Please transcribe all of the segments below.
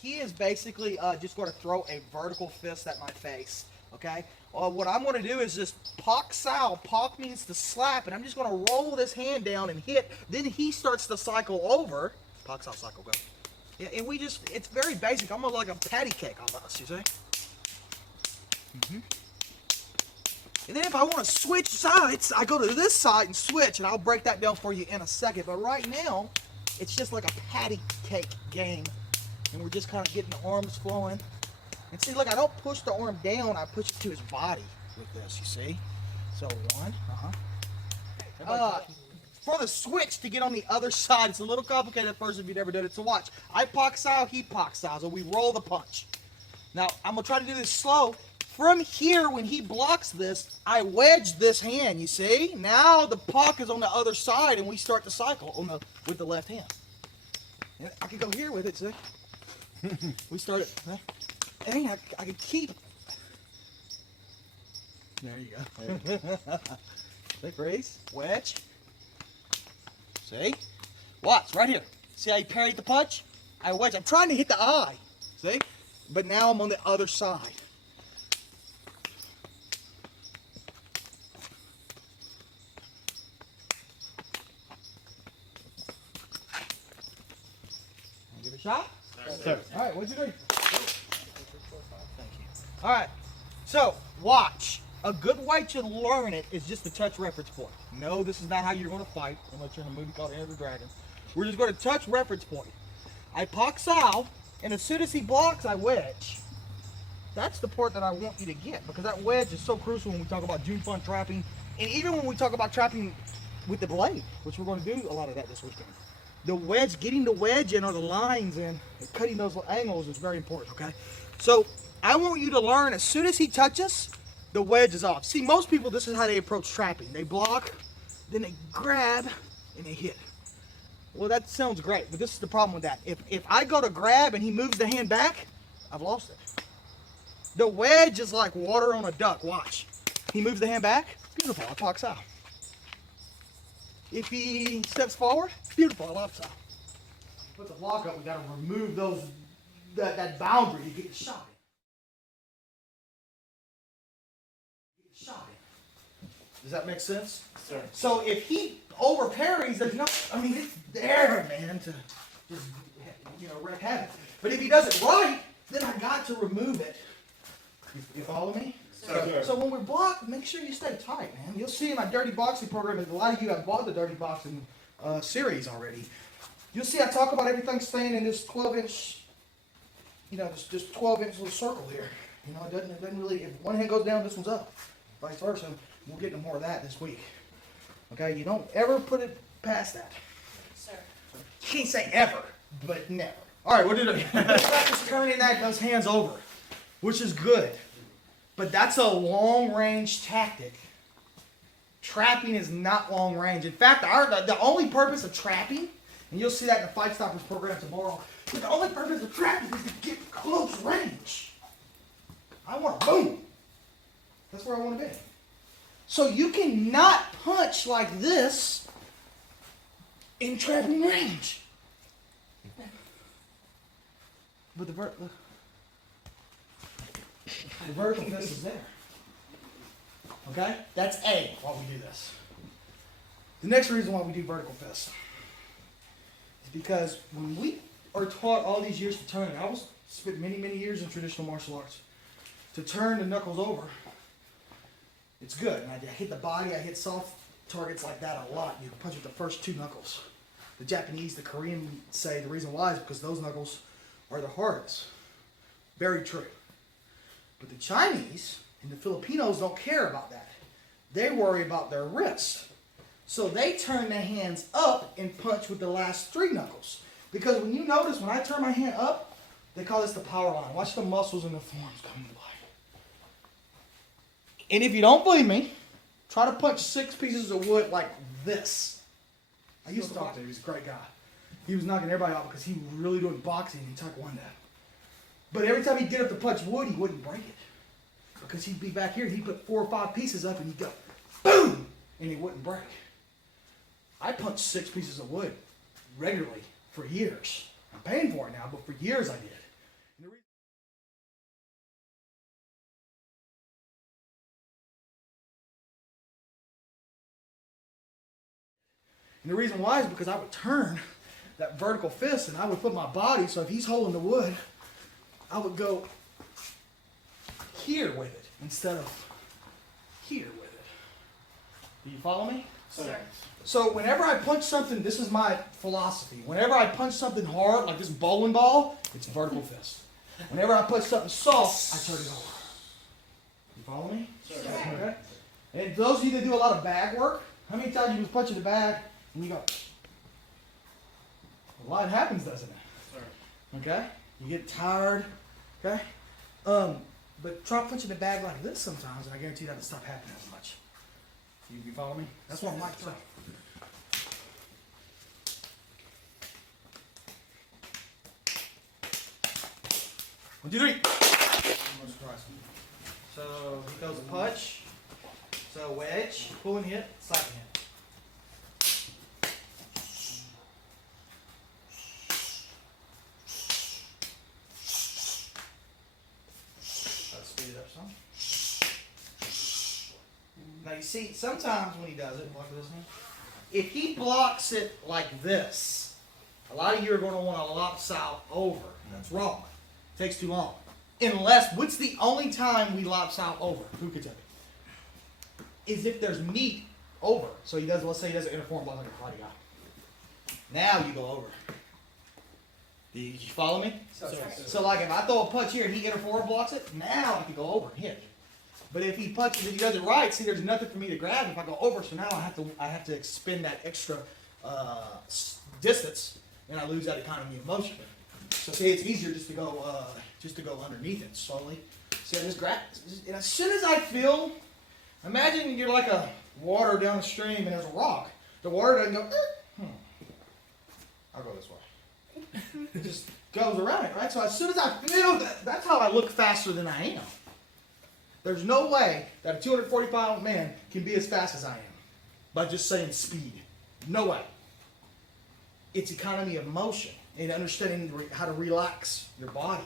He is basically just going to throw a vertical fist at my face. Okay. What I'm going to do is just pak sao. Pak means to slap, and I'm just going to roll this hand down and hit. Then he starts to cycle over. Pak sao cycle, go. Yeah, and we just—it's very basic. Almost like a patty cake almost. You see. And then if I want to switch sides, I go to this side and switch, and I'll break that down for you in a second. But right now, it's just like a patty cake game. And we're just kind of getting the arms flowing. And see, look, I don't push the arm down, I push it to his body with this, you see? So one, for the switch to get on the other side, it's a little complicated at first if you've never done it. So watch, I pak sao, he pak sao, so we roll the punch. Now, I'm going to try to do this slow. From here, when he blocks this, I wedge this hand, you see? Now the puck is on the other side, and we start to cycle with the left hand. And I can go here with it, see? We start it. And I can keep. There you go. Big raise, wedge. See? Watch, right here. See how you parried the punch? I wedge. I'm trying to hit the eye. See? But now I'm on the other side. Give it a shot? Sir. All right, what'd you do? Thank you. All right, so watch. A good way to learn it is just to touch reference point. No, this is not how you're going to fight unless you're in a movie called Enter the Dragon. We're just going to touch reference point. I pak sao, and as soon as he blocks, I wedge. That's the part that I want you to get, because that wedge is so crucial when we talk about June Fun trapping, and even when we talk about trapping with the blade, which we're going to do a lot of that this weekend. The wedge, getting the wedge in, or the lines in, and cutting those angles is very important, okay? So I want you to learn, as soon as he touches, the wedge is off. See, most people, this is how they approach trapping. They block, then they grab, and they hit. Well, that sounds great, but this is the problem with that. If I go to grab and he moves the hand back, I've lost it. The wedge is like water on a duck. Watch. He moves the hand back, beautiful, I pak sao. If he steps forward, beautiful, I love so. Put the block up, we got to remove that boundary to get the shot in. Does that make sense? Sir. So if he over parries, there's no, I mean, it's there, man, to just, wreak havoc. But if he does it right, then I got to remove it. You follow me? Sir. So when we're blocked, make sure you stay tight, man. You'll see in my Dirty Boxing program, a lot of you have bought the Dirty Boxing series already. You'll see I talk about everything staying in this 12-inch, this 12-inch little circle here. It doesn't really, if one hand goes down, this one's up. Vice versa. We'll get into more of that this week. Okay, you don't ever put it past that. Sir. You can't say ever, but never. All right, what do you do? Practice turning those hands over, which is good. But that's a long-range tactic. Trapping is not long-range. In fact, the only purpose of trapping, and you'll see that in the Fight Stoppers program tomorrow, the only purpose of trapping is to get close range. I want to boom. That's where I want to be. So you cannot punch like this in trapping range. But the vertical fist is there. Okay? That's A, why we do this. The next reason why we do vertical fists is because when we are taught all these years to turn, I spent many, many years in traditional martial arts, to turn the knuckles over, it's good. And I hit the body, I hit soft targets like that a lot. You punch with the first two knuckles. The Japanese, the Korean say the reason why is because those knuckles are the hardest. Very true. But the Chinese and the Filipinos don't care about that. They worry about their wrists. So they turn their hands up and punch with the last three knuckles. Because when you notice, when I turn my hand up, they call this the power line. Watch the muscles and the forms come into play. And if you don't believe me, try to punch 6 pieces of wood like this. I used to talk to him. He was a great guy. He was knocking everybody out because he was really doing boxing and taekwondo. But every time he'd get up to punch wood, he wouldn't break it. Because he'd be back here, and he'd put 4 or 5 pieces up, and he'd go, boom, and he wouldn't break. I punched 6 pieces of wood regularly for years. I'm paying for it now, but for years I did. And the reason why is because I would turn that vertical fist and I would put my body, so if he's holding the wood, I would go here with it instead of here with it. Do you follow me? Sir. So whenever I punch something, this is my philosophy. Whenever I punch something hard, like this bowling ball, it's vertical fist. Whenever I punch something soft, I turn it over. You follow me? Sir. Okay. And those of you that do a lot of bag work, how many times you was punching the bag and you go? A lot happens, doesn't it? Sir. Okay. You get tired. Okay. But try punching the bag like this sometimes, and I guarantee that'll stop happening as much. You follow me? That's what I'm like. 1, 2, 3. So he goes a punch. So wedge, pull and hit, slap and hit. Let's speed it up some. Now you see, sometimes when he does it, watch this one. If he blocks it like this, a lot of you are going to want to lopside over. That's wrong. It takes too long. Unless, what's the only time we lopside over? Who could tell me? Is if there's meat over. So he does, let's say he does an interform block like a karate guy. Now you go over. Do you follow me? Sir. So like if I throw a punch here and he interform blocks it, now I can go over and hit. But if he punches and he does it right, see there's nothing for me to grab if I go over, so now I have to expend that extra distance and I lose that economy of motion. So see, it's easier just to go underneath it slowly. See, I just grab, and as soon as I feel, imagine you're like a water down the stream and there's a rock. The water doesn't go, I'll go this way. It just goes around it, right? So as soon as I feel that, that's how I look faster than I am. There's no way that a 240-pound man can be as fast as I am by just saying speed. No way. It's economy of motion and understanding how to relax your body.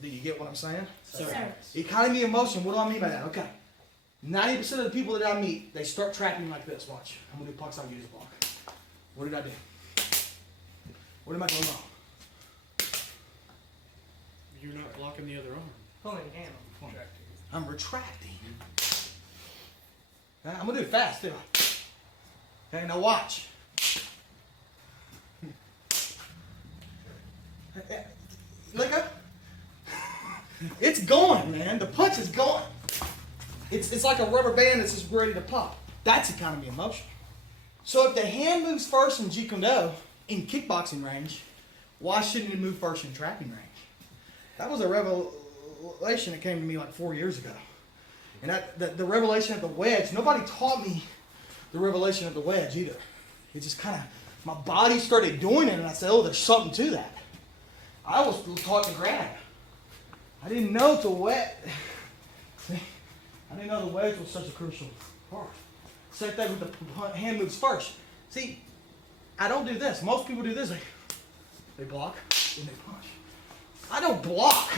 Do you get what I'm saying? Sir. Economy of motion, what do I mean by that? Okay. 90% of the people that I meet, they start trapping like this. Watch. I'm going to do pucks, I'll use a block. What did I do? What am I doing wrong? You're not blocking the other arm. Pulling down. I'm retracting. Okay, I'm going to do it fast, too. Okay, now watch. Look up. It's going, man. The punch is going. It's like a rubber band that's just ready to pop. That's economy of motion. So if the hand moves first in Jeet Kune Do, in kickboxing range, why shouldn't it move first in trapping range? That was a revelation that came to me like 4 years ago. And the revelation of the wedge, nobody taught me the revelation of the wedge either. It just kind of, my body started doing it and I said, oh, there's something to that. I was taught to grab. I didn't know the wedge. I didn't know the wedge was such a crucial part. Same thing with the hand moves first. See, I don't do this. Most people do this. They block and they punch. I don't block.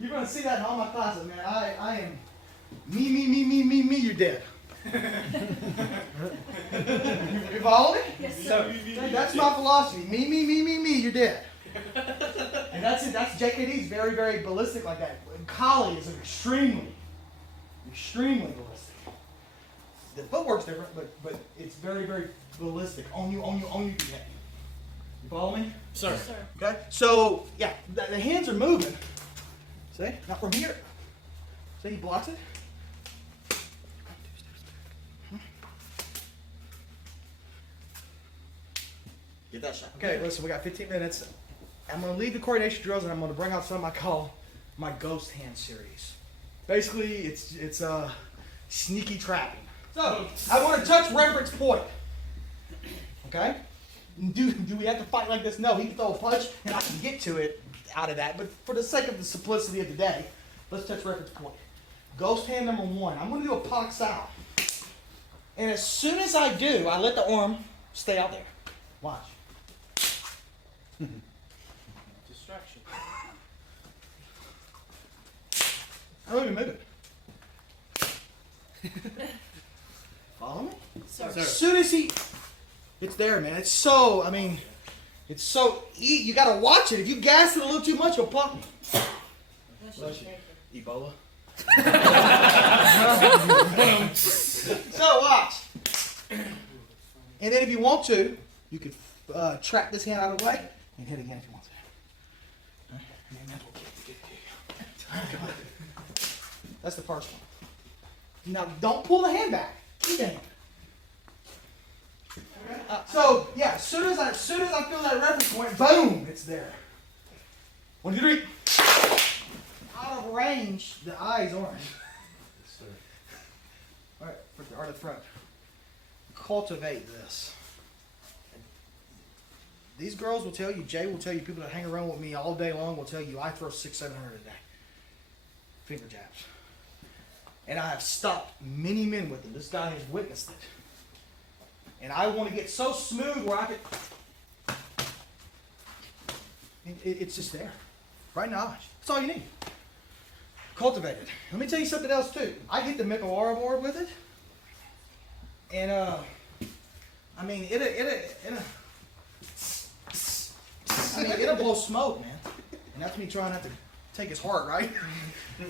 You're going to see that in all my classes, man. I am me, you're dead. You follow me? Yes, sir. That's my philosophy. Me, you're dead. And that's it. That's JKD's very, very ballistic like that. Kali is extremely ballistic. The footwork's different, but it's very, very ballistic. On you, you dead. You follow me? Sir. Sir. Okay? So, yeah, the hands are moving. See? Not from here. See, he blocks it. Get that shot. Okay, listen, we got 15 minutes. I'm going to leave the coordination drills and I'm going to bring out something I call my ghost hand series. Basically, it's sneaky trapping. So, I want to touch reference point. Okay? Do we have to fight like this? No, he can throw a punch and I can get to it out of that. But for the sake of the simplicity of the day, let's touch reference point. Ghost hand number 1. I'm going to do a pox out. And as soon as I do, I let the arm stay out there. Watch. Distraction. I don't even move it. Follow me? Sir. Sir. As soon as he It's there, man. It's so, I mean, it's so, you got to watch it. If you gas it a little too much, you'll pop. Ebola. So watch. And then if you want to, you could trap this hand out of the way and hit again if you want to. Right? And then that's what we'll get. That's the first one. Now don't pull the hand back. Keep the hand. So yeah, as soon as I feel that reference point, boom, it's there. 1, 2, 3. Out of range, the eye's orange. All right, or the front. Cultivate this. These girls will tell you, Jay will tell you, people that hang around with me all day long will tell you, I throw 600-700 a day. Finger jabs. And I have stopped many men with them. This guy has witnessed it. And I want to get so smooth where I could. It's just there. Right in the eyes. That's all you need. Cultivate it. Let me tell you something else too. I hit the Mikawara board with it. And I mean it'll blow smoke, man. And that's me trying not to take his heart, right?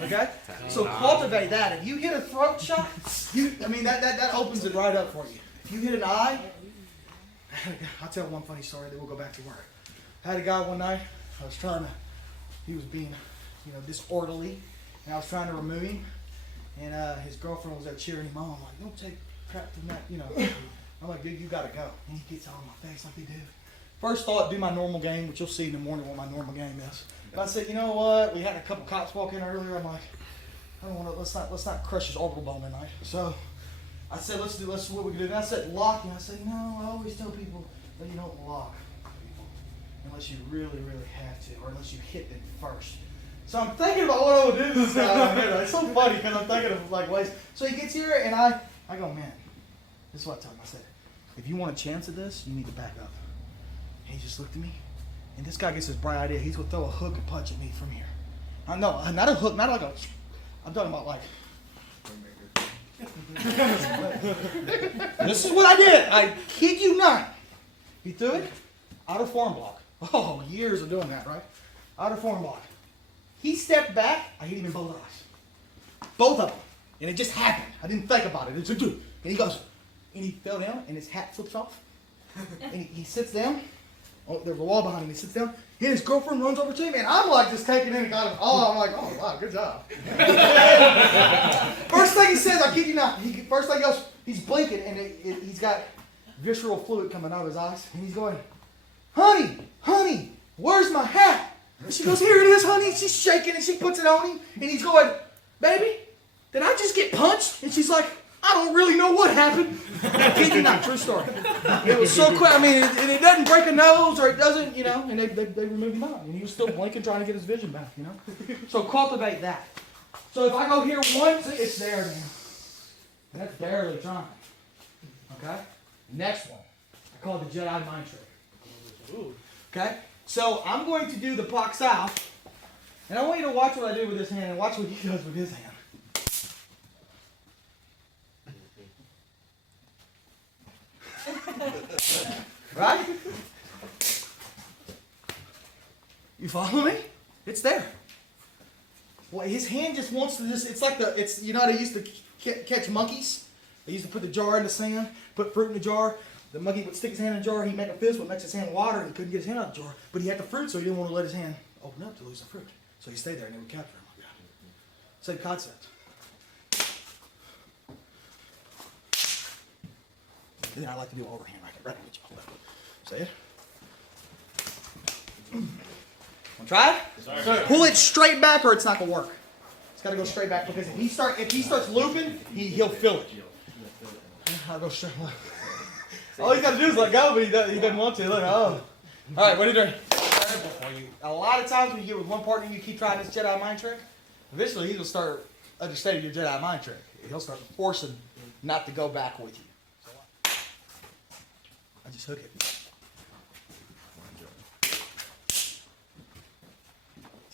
Okay? So cultivate that. If you hit a throat shot, that opens it right up for you. If you hit an eye, I'll tell one funny story, then we'll go back to work. I had a guy one night, he was being, disorderly, and I was trying to remove him, and his girlfriend was there cheering him on. I'm like, don't take crap from that, I'm like, dude, you gotta go. And he gets all in my face like they do. First thought, do my normal game, which you'll see in the morning what my normal game is. But I said, you know what? We had a couple cops walk in earlier. I'm like, I don't want to. Let's not crush his orbital bone tonight. So I said, let's do what we can do. And I said, lock. And I said, no. I always tell people that you don't lock people unless you really, really have to, or unless you hit them first. So I'm thinking about what I would do to this guy. It's so funny because I'm thinking of like ways. So he gets here, and I go, man. This is what I told him. I said, if you want a chance at this, you need to back up. And he just looked at me. And this guy gets this bright idea. He's going to throw a hook and punch at me from here. No, not a hook, not like a... I'm talking about like... This is what I did. I kid you not. He threw it. Outer forearm block. Oh, years of doing that, right? Outer forearm block. He stepped back. I hit him in both eyes. Both of them. And it just happened. I didn't think about it. It's a dude. And he goes... And he fell down, and his hat flips off. And he sits down. Oh, there's a wall behind him. He sits down. And his girlfriend runs over to him, and I'm like just taking in and kind of, I'm like, oh, wow, good job. First thing he says, I kid you not, first thing he goes, he's blinking, and he's got visceral fluid coming out of his eyes. And he's going, honey, where's my hat? And she goes, here it is, honey. She's shaking, and she puts it on him. And he's going, baby, did I just get punched? And she's like, I don't really know what happened. Kid you not, true story. It was so quick. I mean, it doesn't break a nose or it doesn't, and they removed him out. And he was still blinking, trying to get his vision back, So cultivate that. So if I go here once, it's there, man. And that's barely trying. Okay? Next one. I call it the Jedi mind trick. Ooh. Okay? So I'm going to do the Pak South. And I want you to watch what I do with this hand and watch what he does with his hand. Right? You follow me? It's there. Well, his hand just wants to it's like they used to catch monkeys? They used to put the jar in the sand, put fruit in the jar. The monkey would stick his hand in the jar, he'd make a fist, would make his hand water, and he couldn't get his hand out of the jar. But he had the fruit, so he didn't want to let his hand open up to lose the fruit. So he stayed there and they would capture him like that. Same concept. And then I like to do overhand right at you. Say it. Want to try it? Sorry. Pull it straight back or it's not going to work. It's got to go straight back because if he starts looping, he'll feel it. I'll go straight left. All he's got to do is let go, but he doesn't want to. Look, oh. All right, what are you doing? A lot of times when you get with one partner and you keep trying this Jedi mind trick, eventually he'll start understanding your Jedi mind trick. He'll start forcing not to go back with you. I just hook it.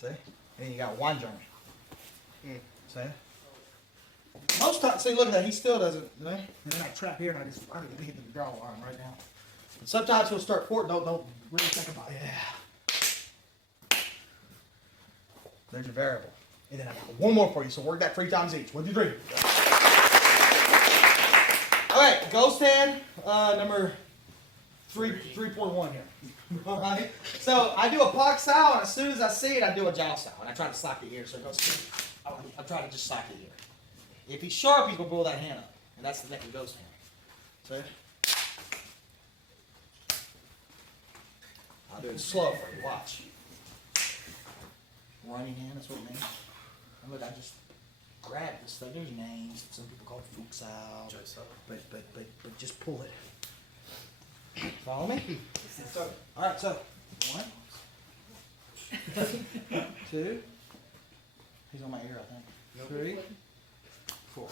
See? And then you got one journey. See? Most times, see, look at that. He still doesn't. And then I trap here and I can hit the draw arm right now. Sometimes he'll start forward. Don't really think about it. Yeah. There's your variable. And then I got one more for you. So work that 3 times each. 1, 2, 3. All right, ghost hand number 3.1 here. All right. So I do a Pak Sao, and as soon as I see it, I do a Jiao Sao, and I try to slap the ear so it goes. I try to just slap the ear. If he's sharp, he's gonna blow that hand up, and that's the neck of ghost hand. See? I'll do it slow for you. Watch. Running hand. That's what it means. And look, I just grab this thing. There's names. Some people call it Fuk Sao. But just pull it. Follow me? All right, so 1, 2. He's on my ear, I think. 3, 4.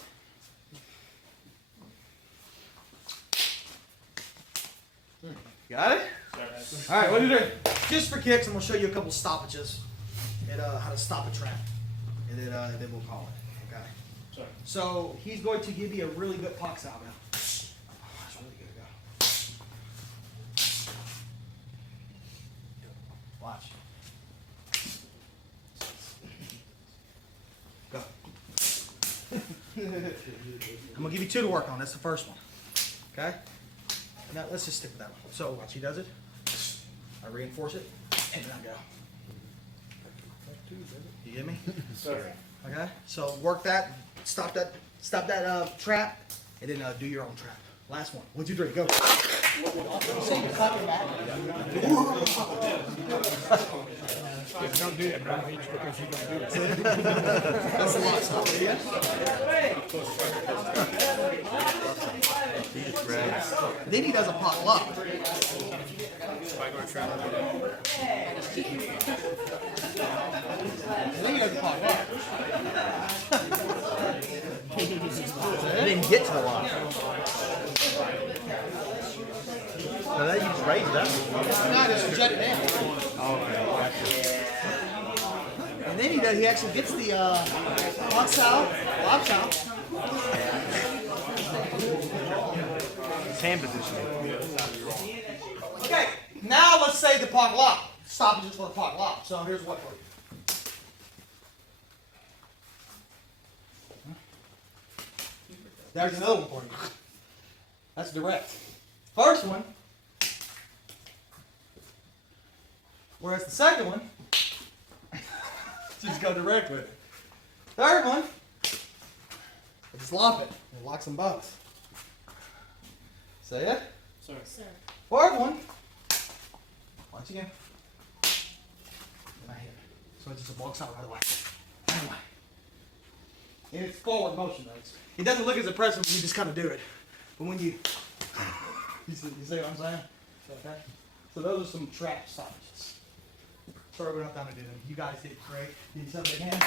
Got it? All right, what do you do? Just for kicks, I'm gonna show you a couple stoppages and how to stop a trap, and then we'll call it. Okay. Sorry. So he's going to give you a really good Pak Sao now. That's really good. Go. Watch. Go. I'm gonna give you 2 to work on. That's the first one. Okay. Now let's just stick with that one. So watch, he does it. I reinforce it, and then I go. You get me? Sorry. Okay. So work that. Stop that trap, and then do your own trap. Last one. 1, 2, 3. Go. See, you're clapping back. Don't do that, bro. Because you don't do it. That's a lot. Stop it again. Then he does a pot lock. And then he does a pot lock. I didn't get to the lock. So that you just raise it up. No, I just jet it down. And then he actually gets the lock Sao. Hand position. Okay, now let's say the Pak lock. Stoppages for the Pak lock. So here's what for you. There's another one for you. That's direct. First one. Whereas the second one, just go direct with it. Third one, just lop it. It locks them both. See it? Sorry. Fourth one, watch again. And I hit it. So it just walks out right away. Right away. And it's forward motion, though. It doesn't look as impressive when you just kind of do it. But when you see what I'm saying? Okay. So those are some trap stoppages. Sorry we don't have time to do them. You guys did great. Need something again?